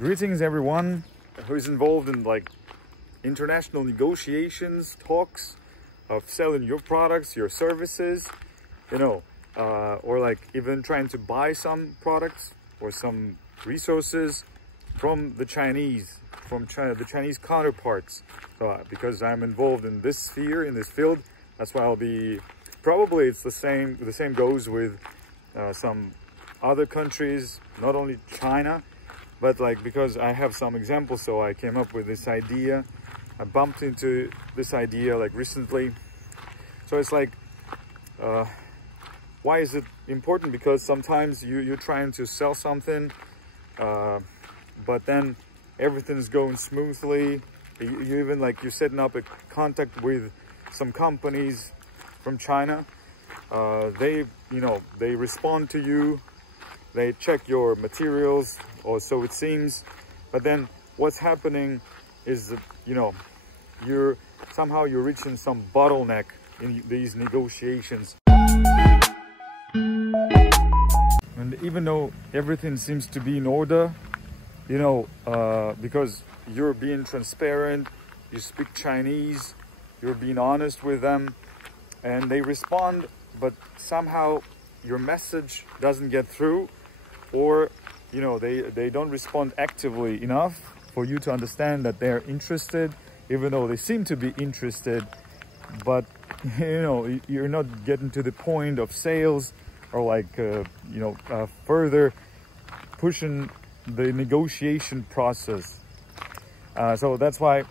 Greetings everyone who is involved in like international negotiations, talks of selling your products, your services, or like even trying to buy some products or some resources from the Chinese, the Chinese counterparts. So because I'm involved in this sphere, in this field, that's why I'll be, probably it's the same goes with some other countries, not only China, but like because I have some examples, so I came up with this idea. I bumped into this idea like recently. So it's like, why is it important? Because sometimes you're trying to sell something, but then everything is going smoothly. You even like you're setting up a contact with some companies from China. They respond to you. They check your materials, or so it seems. But then what's happening is, you're reaching some bottleneck in these negotiations. And even though everything seems to be in order, because you're being transparent, you speak Chinese, you're being honest with them, and they respond, but somehow your message doesn't get through, or they don't respond actively enough for you to understand that they're interested, even though they seem to be interested, but you're not getting to the point of sales or like further pushing the negotiation process. So that's why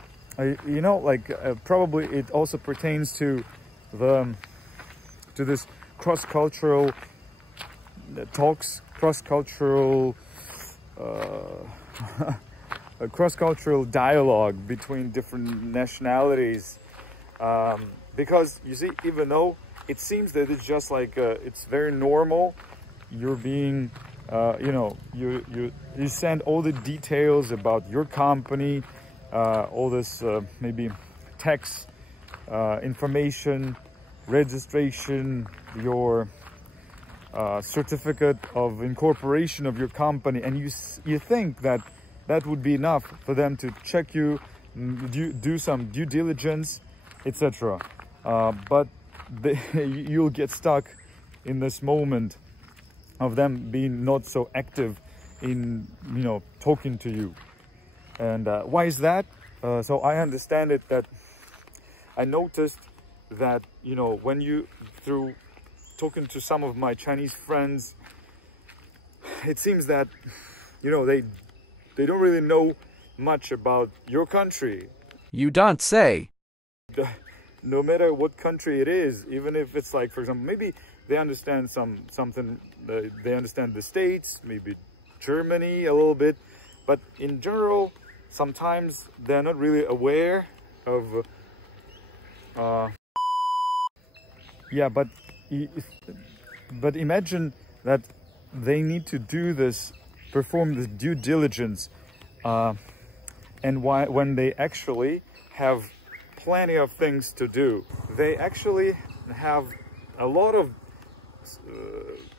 probably it also pertains to this cross-cultural talks, cross-cultural dialogue between different nationalities, because you see, even though it seems that it's just like it's very normal, you're being you send all the details about your company, all this maybe tax information, registration, your certificate of incorporation of your company, and you think that would be enough for them to check you, do some due diligence, etc. But you'll get stuck in this moment of them being not so active in talking to you. And why is that? So I understand it that I noticed that when through talking to some of my Chinese friends, it seems that they don't really know much about your country. You don't say. No matter what country it is, even if it's like, for example, maybe they understand something, they understand the States, maybe Germany a little bit, but in general, sometimes they're not really aware of but imagine that they need to do this, perform this due diligence, and when they actually have plenty of things to do. They actually have a lot of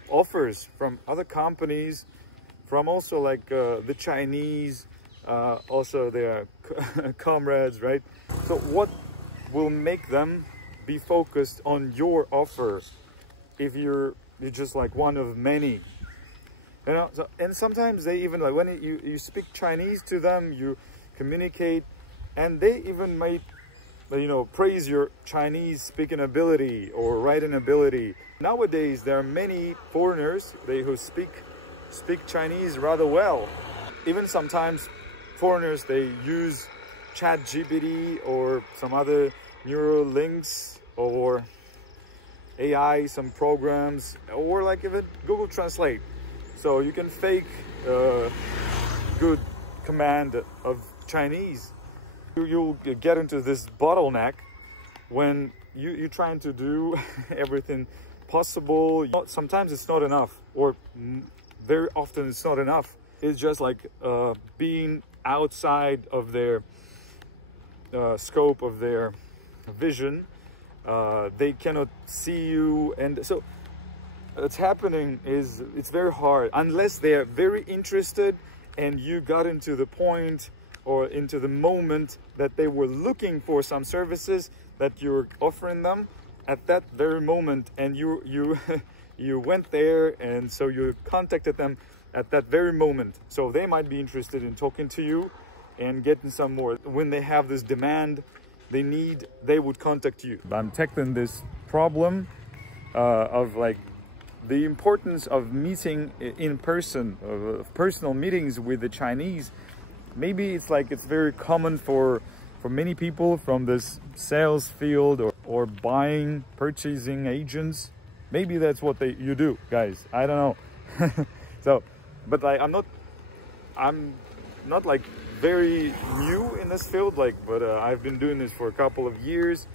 offers from other companies, from also like the Chinese, also their comrades, right? So what will make them be focused on your offer if you're just like one of many? So, and sometimes they even like when you speak Chinese to them, you communicate, and they even might praise your Chinese speaking ability or writing ability. Nowadays there are many foreigners who speak Chinese rather well. Even sometimes foreigners, they use ChatGPT or some other neural links or AI, some programs, or like even Google Translate. So you can fake good command of Chinese. You'll get into this bottleneck when you're trying to do everything possible. Sometimes it's not enough, or very often it's not enough. It's just like being outside of their scope of their vision. They cannot see you, and so what's happening is it's very hard unless they are very interested and you got into the point or into the moment that they were looking for some services that you're offering them at that very moment, and you you went there, and so you contacted them at that very moment. So they might be interested in talking to you and getting some more. When they have this demand they need, they would contact you. I'm tackling this problem of like the importance of meeting in person, of personal meetings with the Chinese. Maybe it's like it's very common for many people from this sales field or buying, purchasing agents. Maybe that's what you do, guys. I don't know. So, but like I'm not like very new in this field, like, but I've been doing this for a couple of years.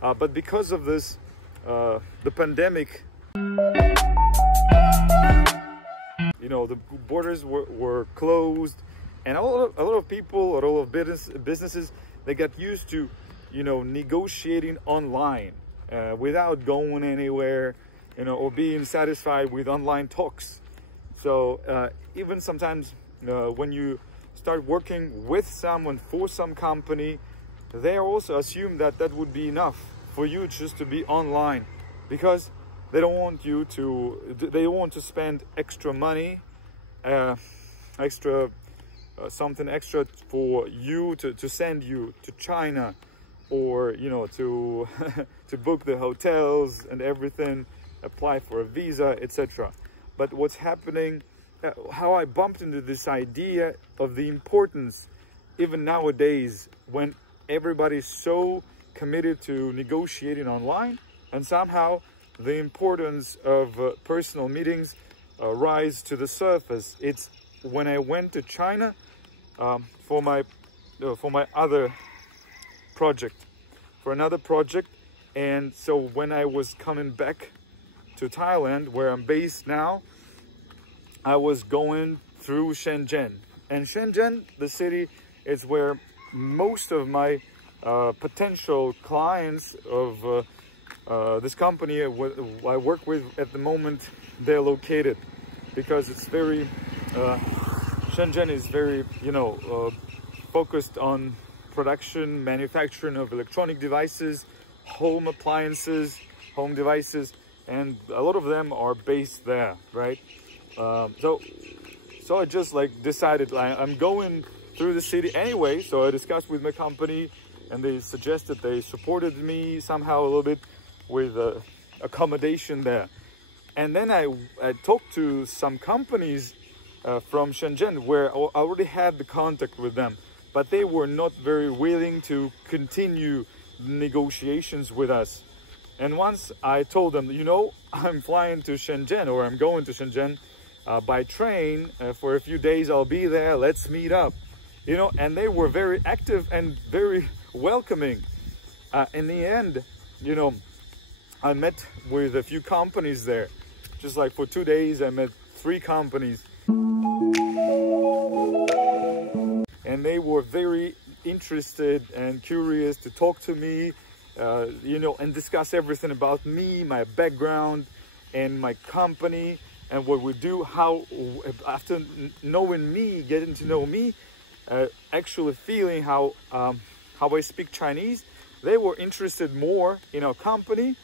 But because of this, the pandemic, you know, the borders were closed, and a lot of people, a lot of businesses, they got used to, you know, negotiating online without going anywhere, you know, or being satisfied with online talks. So even sometimes when you start working with someone for some company, they also assume that that would be enough for you just to be online, because they don't want you to, they want to spend extra money, something extra for you to send you to China, or, you know, to to book the hotels and everything, apply for a visa, etc. But what's happening, how I bumped into this idea of the importance, even nowadays, when everybody's so committed to negotiating online, and somehow the importance of personal meetings rise to the surface. It's when I went to China for my other project, for another project, and so when I was coming back to Thailand, where I'm based now, I was going through Shenzhen, and Shenzhen, the city, is where most of my potential clients of this company I work with at the moment, they're located, because it's very Shenzhen is very, you know, focused on production, manufacturing of electronic devices, home appliances, home devices, and a lot of them are based there, right? So I just like decided I'm going through the city anyway. So I discussed with my company, and they suggested, they supported me somehow a little bit with accommodation there. And then I talked to some companies from Shenzhen where I already had the contact with them, but they were not very willing to continue negotiations with us. And once I told them, you know, I'm flying to Shenzhen, or I'm going to Shenzhen by train for a few days, I'll be there, let's meet up, you know, and they were very active and very welcoming. In the end, you know, I met with a few companies there. Just like for 2 days, I met 3 companies. And they were very interested and curious to talk to me, you know, and discuss everything about me, my background, and my company, and what we do, how, after knowing me, getting to know me, actually feeling how I speak Chinese, they were interested more in our company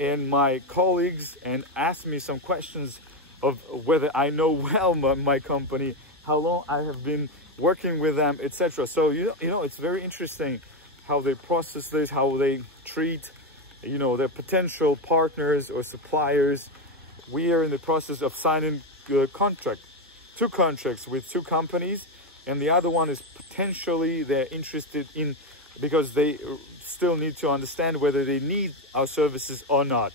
and my colleagues, and asked me some questions of whether I know well my company, how long I have been working with them, etc. So you know, it's very interesting how they process this, how they treat, you know, their potential partners or suppliers. We are in the process of signing a contract, 2 contracts with 2 companies, and the other one is potentially they're interested in, because they still need to understand whether they need our services or not.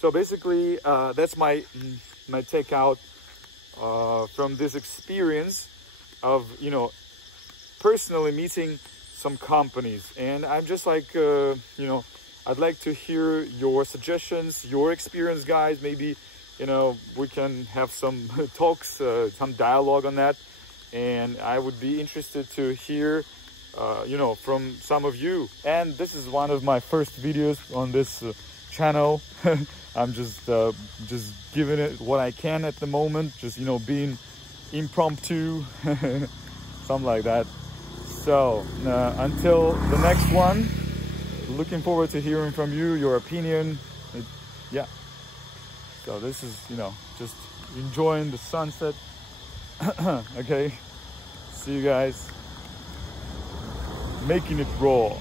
So basically, that's my takeout from this experience of, you know, personally meeting some companies. And I'm just like, you know, I'd like to hear your suggestions, your experience, guys. Maybe, you know, we can have some talks, some dialogue on that. And I would be interested to hear, you know, from some of you. And this is one of my first videos on this channel. I'm just giving it what I can at the moment, just, you know, being impromptu, something like that. So until the next one, looking forward to hearing from you, your opinion. Yeah. So this is, you know, just enjoying the sunset. Okay. See you guys. Making it raw.